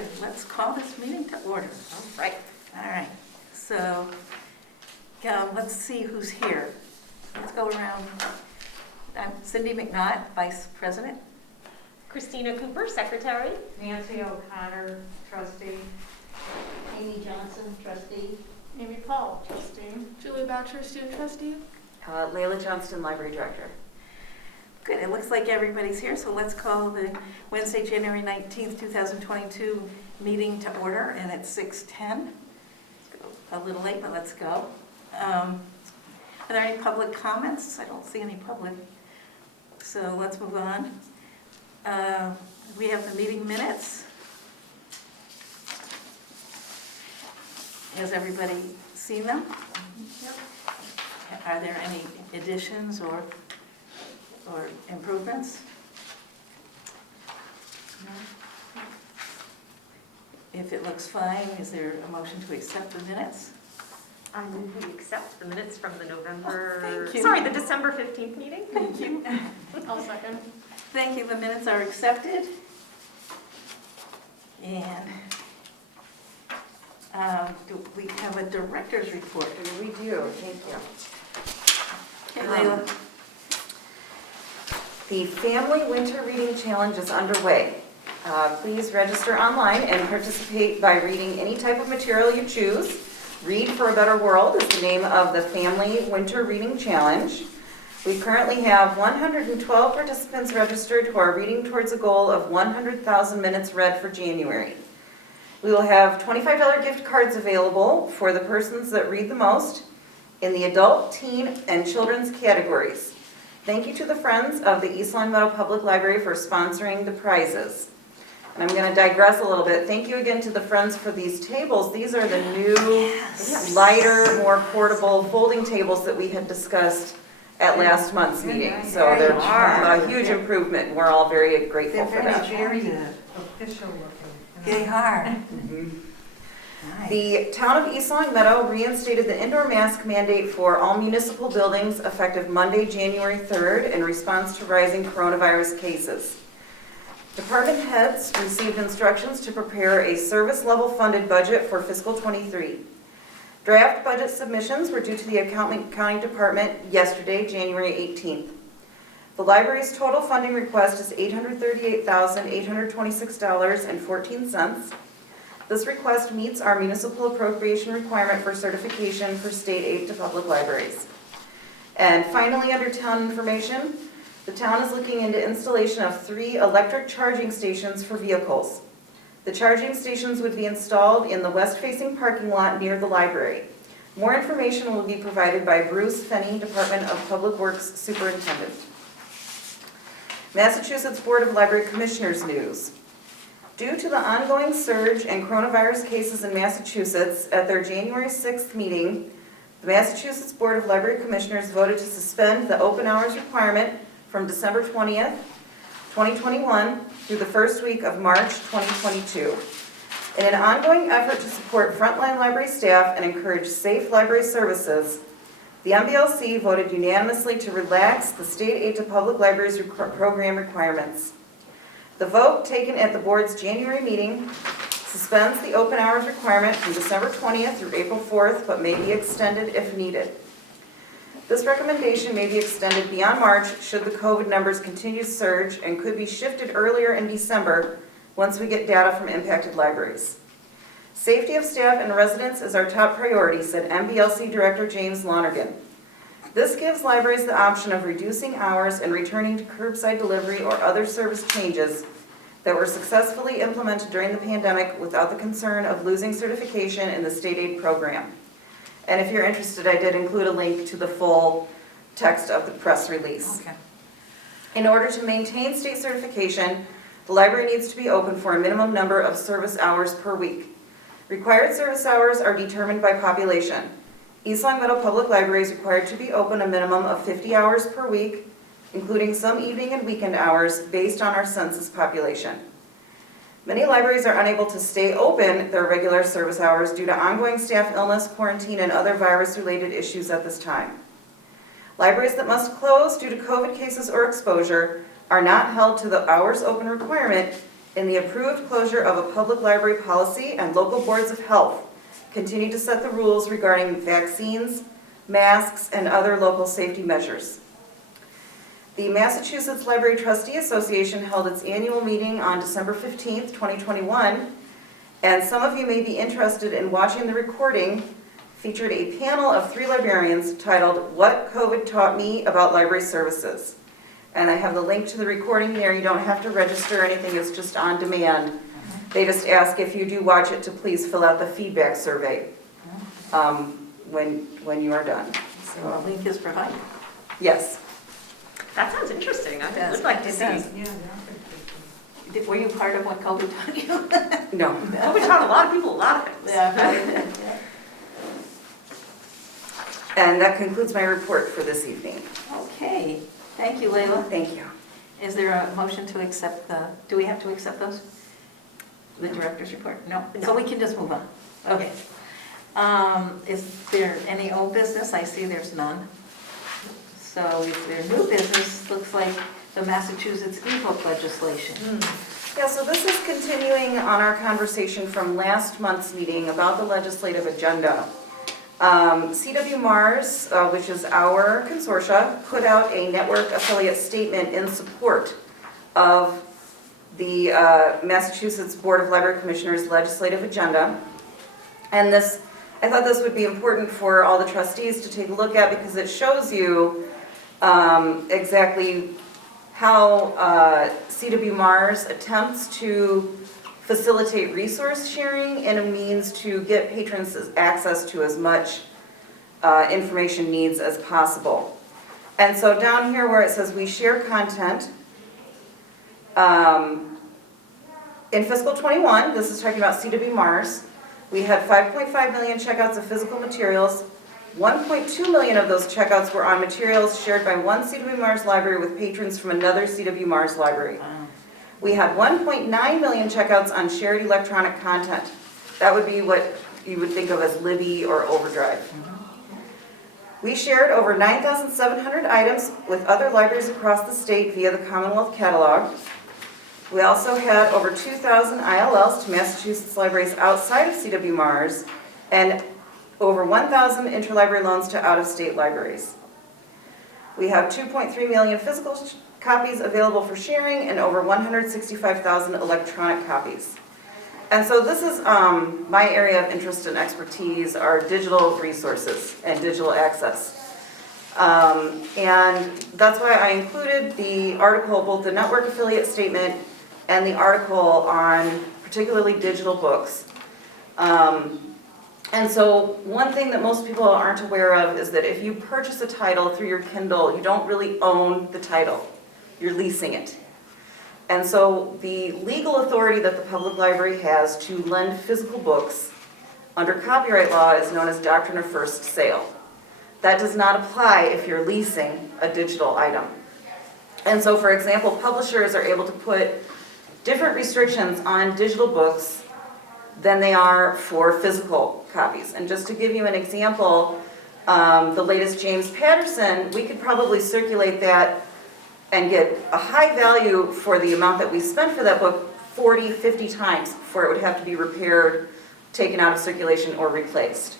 Good, let's call this meeting to order. All right. All right, so let's see who's here. Let's go around. I'm Cindy McNaught, Vice President. Christina Cooper, Secretary. Nancy O'Connor, trustee. Amy Johnson, trustee. Amy Paul, trustee. Julie Boucher, student trustee. Layla Johnston, library director. Good, it looks like everybody's here, so let's call the Wednesday, January 19th, 2022 meeting to order, and it's 6:10. A little late, but let's go. Are there any public comments? I don't see any public, so let's move on. We have the meeting minutes. Has everybody seen them? Yep. Are there any additions or improvements? No. If it looks fine, is there a motion to accept the minutes? I move we accept the minutes from the November, thank you. sorry, the December 15th meeting. Thank you. I'll second. Thank you, the minutes are accepted. And do we have a director's report? We do, thank you. Okay, Layla. The Family Winter Reading Challenge is underway. Please register online and participate by reading any type of material you choose. Read for a Better World is the name of the Family Winter Reading Challenge. We currently have 112 participants registered who are reading towards a goal of 100,000 minutes read for January. We will have $25 gift cards available for the persons that read the most in the adult, teen, and children's categories. Thank you to the Friends of the East Long Meadow Public Library for sponsoring the prizes. And I'm going to digress a little bit. Thank you again to the Friends for these tables. These are the new, lighter, more portable folding tables that we had discussed at last month's meeting. So they're a huge improvement. We're all very grateful for that. Very official looking. They are. Mhm. Nice. The Town of East Long Meadow reinstated the indoor mask mandate for all municipal buildings effective Monday, January 3rd in response to rising coronavirus cases. Department heads received instructions to prepare a service-level funded budget for fiscal '23. Draft budget submissions were due to the accounting department yesterday, January 18th. The library's total funding request is $838,826.14. This request meets our municipal appropriation requirement for certification for state aid to public libraries. And finally, under town information, the town is looking into installation of 3 electric charging stations for vehicles. The charging stations would be installed in the west-facing parking lot near the library. More information will be provided by Bruce Fenney, Department of Public Works Superintendent. Massachusetts Board of Library Commissioners news. Due to the ongoing surge in coronavirus cases in Massachusetts, at their January 6th meeting, the Massachusetts Board of Library Commissioners voted to suspend the open hours requirement from December 20th, 2021 through the first week of March 2022. In an ongoing effort to support frontline library staff and encourage safe library services, the MBLC voted unanimously to relax the state aid to public libraries program requirements. The vote taken at the board's January meeting suspends the open hours requirement from December 20th through April 4th, but may be extended if needed. This recommendation may be extended beyond March should the COVID numbers continue to surge and could be shifted earlier in December once we get data from impacted libraries. Safety of staff and residents is our top priority, said MBLC Director James Lonergan. This gives libraries the option of reducing hours and returning to curbside delivery or other service changes that were successfully implemented during the pandemic without the concern of losing certification in the state aid program. And if you're interested, I did include a link to the full text of the press release. Okay. In order to maintain state certification, the library needs to be open for a minimum number of service hours per week. Required service hours are determined by population. East Long Meadow Public Library is required to be open a minimum of 50 hours per week, including some evening and weekend hours based on our census population. Many libraries are unable to stay open their regular service hours due to ongoing staff illness, quarantine, and other virus-related issues at this time. Libraries that must close due to COVID cases or exposure are not held to the hours open requirement in the approved closure of a public library policy, and local boards of health continue to set the rules regarding vaccines, masks, and other local safety measures. The Massachusetts Library Trustee Association held its annual meeting on December 15th, 2021, and some of you may be interested in watching the recording. Featured a panel of 3 librarians titled, "What COVID Taught Me About Library Services." And I have the link to the recording there. You don't have to register or anything, it's just on demand. They just ask if you do watch it to please fill out the feedback survey when you are done. So the link is provided. Yes. That sounds interesting. I Yes, would like to it see. does. Yeah, Were you part of what COVID taught you? No. Well, we taught a lot of people a lot of things. Yeah. And that concludes my report for this evening. Okay, thank you, Leila. Thank you. Is there a motion to accept do we have to accept those? The director's report? No? So we can just move on? Okay. Is there any old business? I see there's none. So is there new business? Looks like the Massachusetts e-book legislation. Yeah, so this is continuing on our conversation from last month's meeting about the legislative agenda. CW Mars, which is our consortia, put out a network affiliate statement in support of the Massachusetts Board of Library Commissioners legislative agenda. And I thought this would be important for all the trustees to take a look at because it shows you exactly how CW Mars attempts to facilitate resource sharing and a means to get patrons access to as much information needs as possible. And so down here where it says we share content, in fiscal 21, this is talking about CW Mars, we had 5.5 million checkouts of physical materials. 1.2 million of those checkouts were on materials shared by one CW Mars library with patrons from another CW Mars library. We had 1.9 million checkouts on shared electronic content. That would be what you would think of as Libby or Overdrive. We shared over 9,700 items with other libraries across the state via the Commonwealth Catalog. We also had over 2,000 ILLs to Massachusetts libraries outside of CW Mars and over 1,000 interlibrary loans to out-of-state libraries. We have 2.3 million physical copies available for sharing and over 165,000 electronic copies. And so this is my area of interest and expertise are digital resources and digital access. And that's why I included the article, both the network affiliate statement and the article on particularly digital books. And so one thing that most people aren't aware of is that if you purchase a title through your Kindle, you don't really own the title. You're leasing it. And so the legal authority that the public library has to lend physical books under copyright law is known as doctrine of first sale. That does not apply if you're leasing a digital item. And so, for example, publishers are able to put different restrictions on digital books than they are for physical copies. And just to give you an example, the latest James Patterson, we could probably circulate that and get a high value for the amount that we spent for that book 40, 50 times before it would have to be repaired, taken out of circulation, or replaced.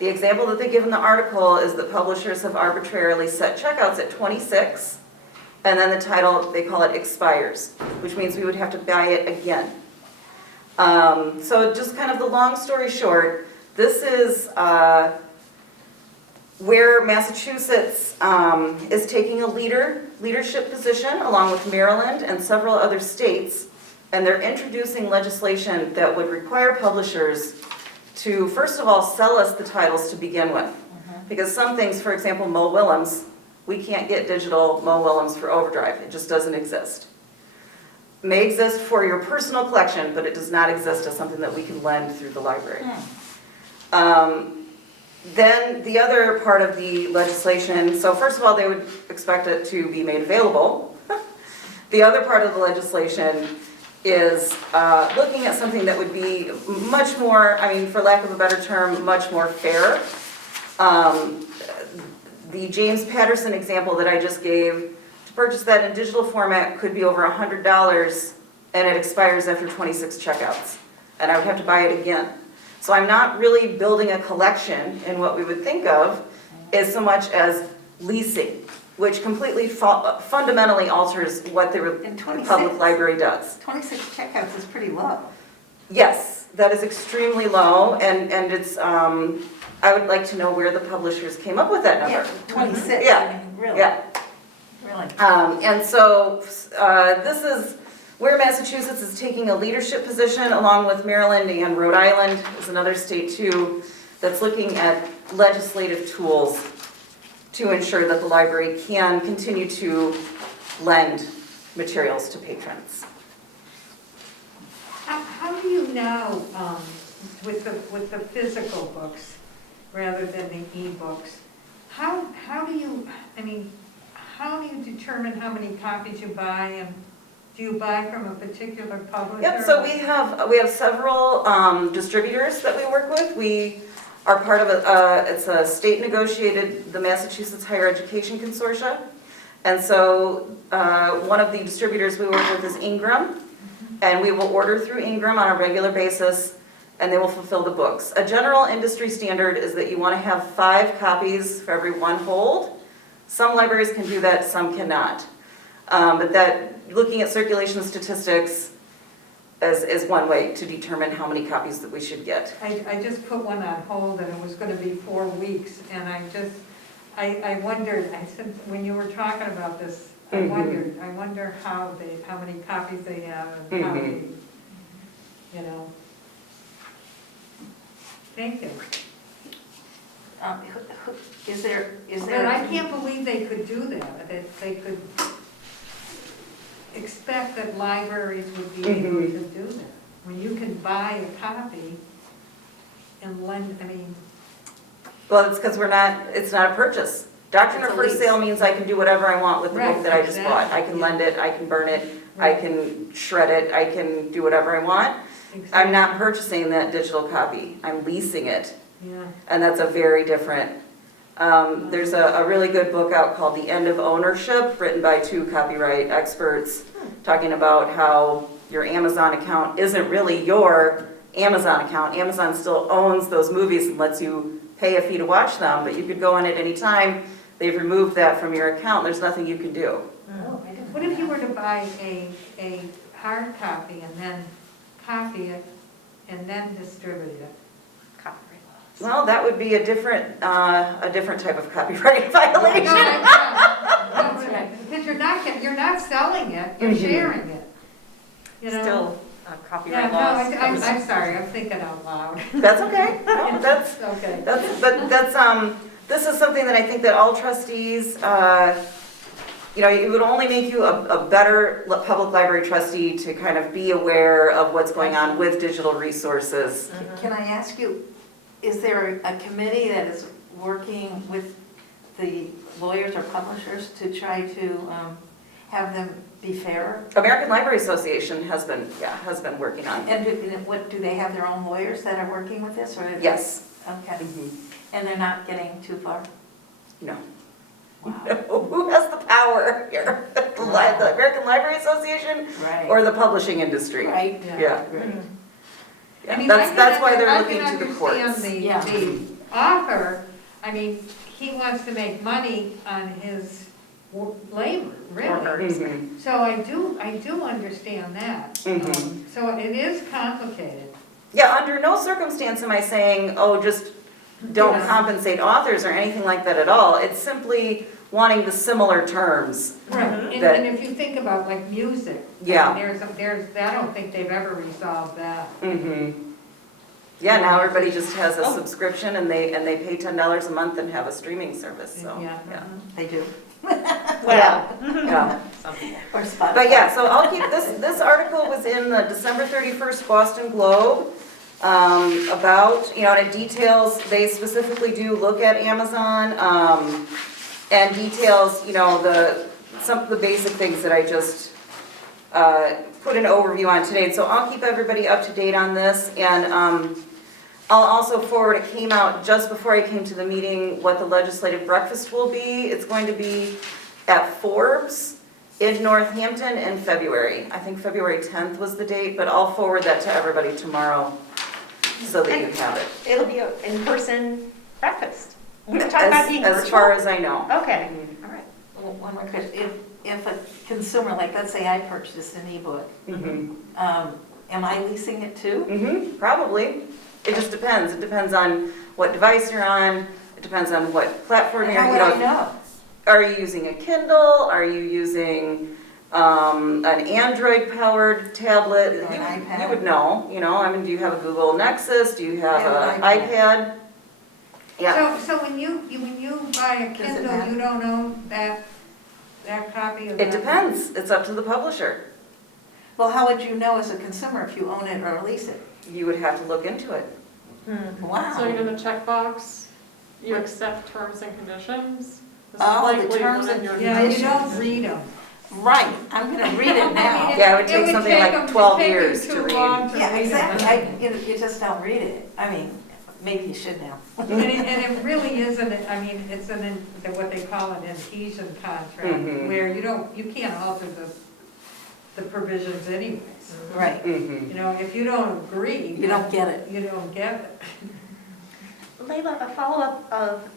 The example that they give in the article is that publishers have arbitrarily set checkouts at 26, and then the title, they call it expires, which means we would have to buy it again. So just kind of the long story short, this is where Massachusetts is taking a leadership position along with Maryland and several other states, and they're introducing legislation that would require publishers to, first of all, sell us the titles to begin with. Because some things, for example, Mo Willems, we can't get digital Mo Willems for Overdrive. It just doesn't exist. It may exist for your personal collection, but it does not exist as something that we can lend through the library. Then the other part of the legislation, so first of all, they would expect it to be made available. The other part of the legislation is looking at something that would be much more, I mean, for lack of a better term, much more fair. The James Patterson example that I just gave, to purchase that in digital format could be over $100 and it expires after 26 checkouts, and I would have to buy it again. So I'm not really building a collection in what we would think of as so much as leasing, which completely fundamentally alters what the And 26 public library does. 26 checkouts is pretty low. Yes, that is extremely low, and it's, I would like to know where the publishers came up with that number. Yeah, 26, Yeah, I mean, really, Yeah, really. and so this is where Massachusetts is taking a leadership position, along with Maryland and Rhode Island is another state too, that's looking at legislative tools to ensure that the library can continue to lend materials to patrons. How do you know, with the physical books rather than the e-books, how do you, I mean, how do you determine how many copies you buy, and do you buy from a particular publisher? Yep, so we have several distributors that we work with. We are part of it's a state negotiated, the Massachusetts Higher Education Consortia. And so one of the distributors we work with is Ingram, and we will order through Ingram on a regular basis, and they will fulfill the books. A general industry standard is that you want to have 5 copies for every 1 hold. Some libraries can do that, some cannot. But that, looking at circulation statistics is one way to determine how many copies that we should get. I just put one on hold, and it was gonna be 4 weeks, and I wondered, I said, when you were talking about this, I wonder how many copies they have, and how they, you know. Thank you. Is there? But I can't believe they could do that they could expect that libraries would be able to do that. When you can buy a copy and lend, I mean. Well, it's because it's not a purchase. Doctrine of It's a first lease. sale means I can do whatever I want with the Right, book that I just bought. I can exactly. lend it, I can burn it, I Right. can shred it, I can do whatever I want. I'm not purchasing that digital copy, I'm leasing it, Yeah. and that's a very different. There's a really good book out called The End of Ownership, written by 2 copyright experts, talking about how your Amazon account isn't really your Amazon account. Amazon still owns those movies and lets you pay a fee to watch them, but you could go in at any time. They've removed that from your account, there's nothing you can do. What if you were to buy a hard copy and then copy it and then distribute it? Copyright laws. Well, that would be a different type of copyright violation. That's right. Because you're not selling it, you're sharing it. You know? Still Yeah, copyright no, laws. I'm sorry, I'm thinking out loud. That's okay. No, Okay. This is something that I think that all trustees, it would only make you a better public library trustee to kind of be aware of what's going on with digital resources. Can I ask you, is there a committee that is working with the lawyers or publishers to try to have them be fair? American Library Association has been working on it. And what, do they have their own lawyers that are working with this, or? Yes. Okay, and they're not getting too far? No. Wow. Who has the power here? The American Library Association Right. or the publishing industry? Right? Yeah. Right. I mean, That's why they're I looking can to the courts. understand Yeah. the author, I mean, he wants to make money on his labor, really. Mhm. So I do understand that. Mhm. So it is complicated. Yeah, under no circumstance am I saying, oh, just don't Yeah. compensate authors or anything like that at all. It's simply wanting the similar terms. Right, and That- and if you think about like music. Yeah. I don't think they've ever resolved that. Yeah, now everybody just has a Oh. subscription and they pay $10 a month and have a streaming service, so, Yeah. yeah. They do. Yeah, yeah. Some people. Or Spotify. But yeah, so I'll keep, this article was in the December 31st Boston Globe, about, and it details, they specifically do look at Amazon, and details, some of the basic things that I just, put an overview on today. So I'll keep everybody up to date on this, and, I'll also forward, it came out just before I came to the meeting, what the legislative breakfast will be. It's going to be at Forbes in Northampton in February. I think February 10th was the date, but I'll forward that to everybody tomorrow so that you have it. It'll be an in-person breakfast. We talked about being As virtual? far as I know. Okay, all right. One more question. If a consumer, like, let's say I purchased an ebook, am I leasing it too? Probably. It just depends. It depends on what device you're on. It depends on what platform you're How would I know? Are you using a Kindle? Are you using an Android-powered tablet? Or an iPad? You would know, I mean, do you have a Google Nexus? Do you have I have an an iPad? Yeah. So when you buy a Does it Kindle, matter? you don't own that copy of that? It depends. It's up to the publisher. Well, how would you know as a consumer if you own it or lease it? You would have to look into it. Wow. So you know the checkbox, you accept terms and conditions. This is Oh, the likely terms one of and your Yeah, you conditions. don't read them. Right, I'm gonna read it now. Yeah, it would take something like 12 years to read. Yeah, exactly. You just don't read it. I mean, maybe you should now. And it really isn't, I mean, it's what they call an adhesion contract, Mhm. where you can't alter the provisions anyways. Right, If you don't agree. you don't get it. You don't get it. Layla, a follow-up of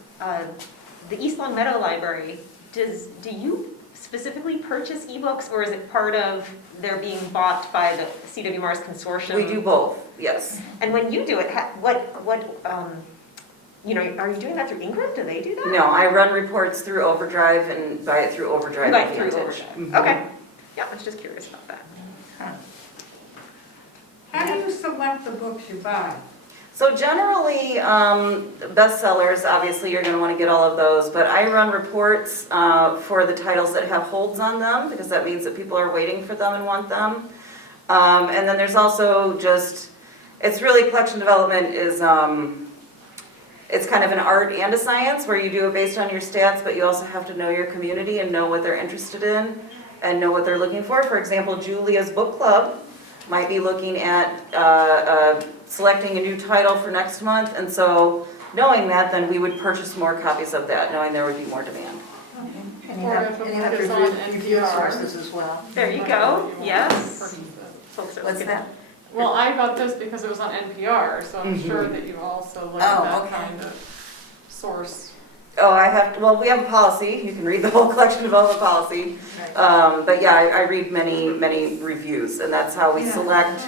the East Long Meadow Library. Do you specifically purchase ebooks, or is it part of their being bought by the C.W. Morris Consortium? We do both, yes. And when you do it, are you doing that through Ingram? Do they do that? No, I run reports through Overdrive and buy it through Overdrive You buy it through Advantage. Overdrive. Mhm. Okay. Yeah, I was just curious about that. How do you select the books you buy? So generally, bestsellers, obviously you're going to want to get all of those, but I run reports for the titles that have holds on them, because that means that people are waiting for them and want them. And then there's also it's really collection development is, it's kind of an art and a science where you do it based on your stats, but you also have to know your community and know what they're interested in and know what they're looking for. For example, Julia's book club might be looking at selecting a new title for next month, and so knowing that, then we would purchase more copies of that, knowing there would be more demand. And you Or have if a and you have book is review on review NPR. sources as well. There you go. Yes. Folks are What's looking- that? Well, I got this because it was on NPR, so I'm sure that you also look at Oh, that okay. kind of source. Oh, we have a policy, you can read the whole collection development policy. But yeah, I read many reviews, and that's how we Yeah. select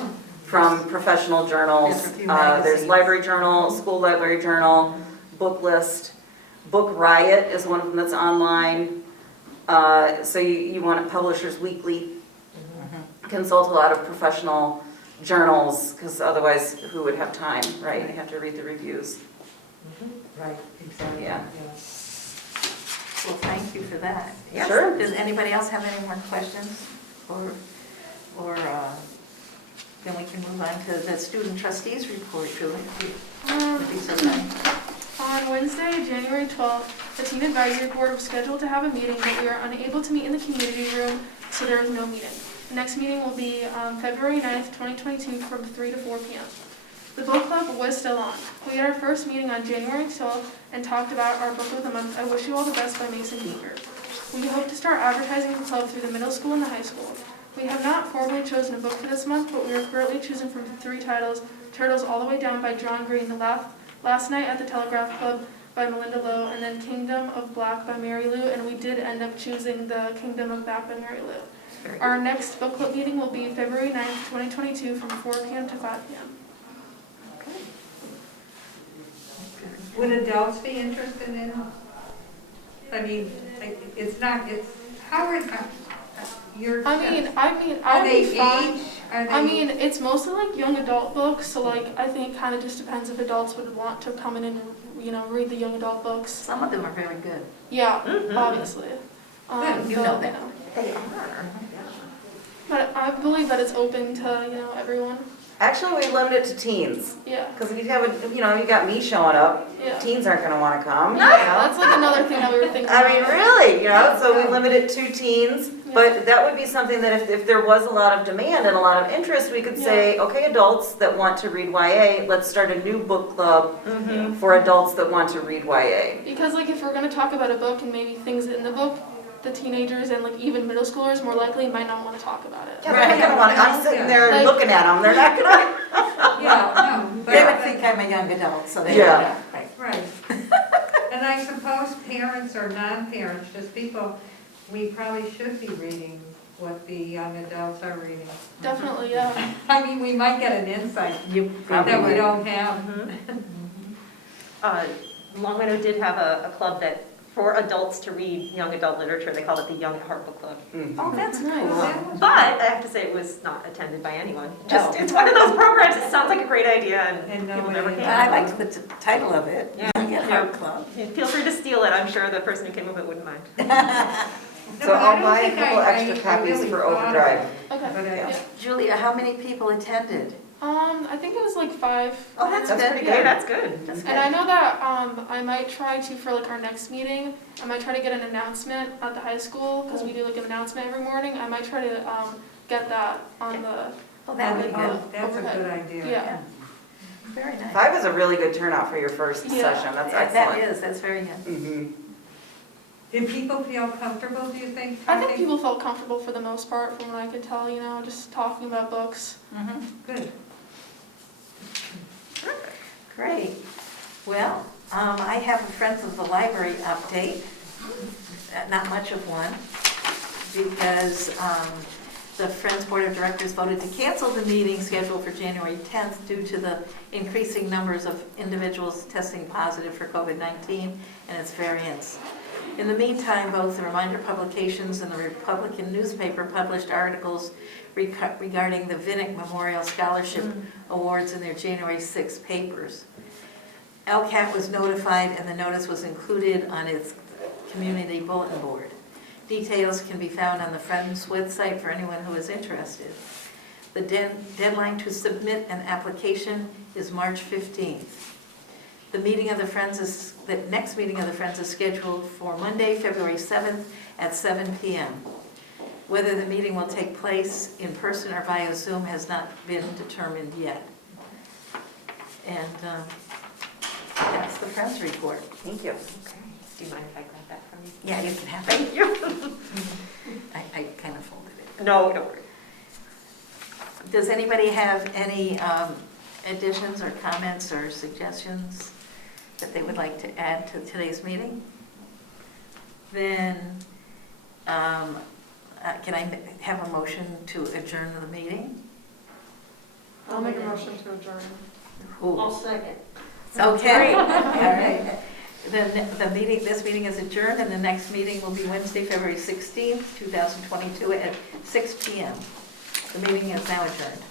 from professional journals. There's a few There's magazines. Library Journal, School Library Journal, Book List. Book Riot is one of them that's online. So you want Publishers Weekly. Consult a lot of professional journals, because otherwise who would have time, right? You have to read the reviews. Right, exactly. Yeah. Well, thank you for that. Yes. Sure. Does anybody else have any more questions? Or then we can move on to the student trustees report, Julie. Would be so kind. On Wednesday, January 12th, the Teen Advisory Board was scheduled to have a meeting, but we are unable to meet in the community room, so there is no meeting. The next meeting will be February 9th, 2022 from 3 to 4 p.m. The book club was still on. We had our first meeting on January 12th and talked about our book of the month, I Wish You All the Best by Mason Beaker. We hope to start advertising the club through the middle school and the high school. We have not formally chosen a book for this month, but we are currently choosing from 3 titles, Turtles All the Way Down by John Green, The Last Night at the Telegraph Club by Melinda Lowe, and then Kingdom of Black by Mary Lou, and we did end up choosing the Kingdom of Black by Mary Lou. Our next book club meeting will be February 9th, 2022 from 4 p.m. to 5 p.m. Would adults be interested in, how are, your. I Are would they be fine. age? Are I they- mean, it's mostly like young adult books, so like I think kind of just depends if adults would want to come in and read the young adult books. Some of them are very good. Yeah, Mhm. obviously. Good, you know that. They are. But I believe that it's open to everyone. Actually, we limit it to teens, Yeah. because if you have you got me showing up, Yeah. teens aren't going to want to come. That's like another thing that we were thinking. I mean, about. really, so we limit it to teens, Yeah. but that would be something that if there was a lot of demand and a lot of interest, we could say, okay, adults that want to read YA, let's start a new book club for adults that want to read YA. Because like if we're gonna talk about a book and maybe things in the book the teenagers and like even middle schoolers more likely might not want to talk about it. Yeah, they're not gonna want, I'm sitting there Like- looking at them, they're not gonna. Yeah, no, They would but, think I'm a young adult, so they, Yeah. right. right. And I suppose parents or non-parents, just people, we probably should be reading what the young adults are reading. Definitely, yeah. I mean, we might get an insight You probably that we would. don't have. Long Meadow did have a club that, for adults to read young adult literature, they called it the Young at Heart Book Club. Oh, that's Nice. cool. But I have to say, it was not attended by anyone. Just, it's one of those programs, it sounds like a great idea, and And people nobody- never But came. I liked the title of it. Yeah. Get Heart Club. Feel free to steal it, I'm sure the person who came up with it wouldn't mind. No, So but I I'll don't buy a think couple I extra copies really for thought of Overdrive. it, Okay. but I- Yeah. Julia, how many people attended? I think it was like 5. Oh, that's That's good. pretty Okay, good. that's good. That's And I good. know that I might try to, for like our next meeting, I might try to get an announcement at the high school, because we do like an announcement every morning. I might try to get that on the, Oh, that would be good. Oh, that's a good idea. yeah. Very nice. 5 is a really good turnout for your first Yeah. session, that's That excellent. is, that's very good. Mhm. Did people feel comfortable, do you think? I think talking? people felt comfortable for the most part, from what I could tell, you know, just talking about books. Mhm. Good. Great. Well, I have a Friends of the Library update. Not much of one, because the Friends Board of Directors voted to cancel the meeting scheduled for January 10th due to the increasing numbers of individuals testing positive for COVID-19 and its variants. In the meantime, both the Reminder Publications and the Republican newspaper published articles regarding the Vinnick Memorial Scholarship Awards in their January 6th papers. LCAT was notified and the notice was included on its community bulletin board. Details can be found on the Friends website for anyone who is interested. The deadline to submit an application is March 15th. The next meeting of the Friends is scheduled for Monday, February 7th at 7 p.m. Whether the meeting will take place in person or via Zoom has not been determined yet. And that's the Friends report. Thank you. Okay. Do you mind if I grab that from you? Yeah, you can have it. Thank you. I kind of folded it. No, don't worry. Does anybody have any additions or comments or suggestions that they would like to add to today's meeting? Then, can I have a motion to adjourn the meeting? I'll make a motion to adjourn. I'll second. Okay, all right. Then this meeting is adjourned, and the next meeting will be Wednesday, February 16th, 2022 at 6 p.m. The meeting is now adjourned.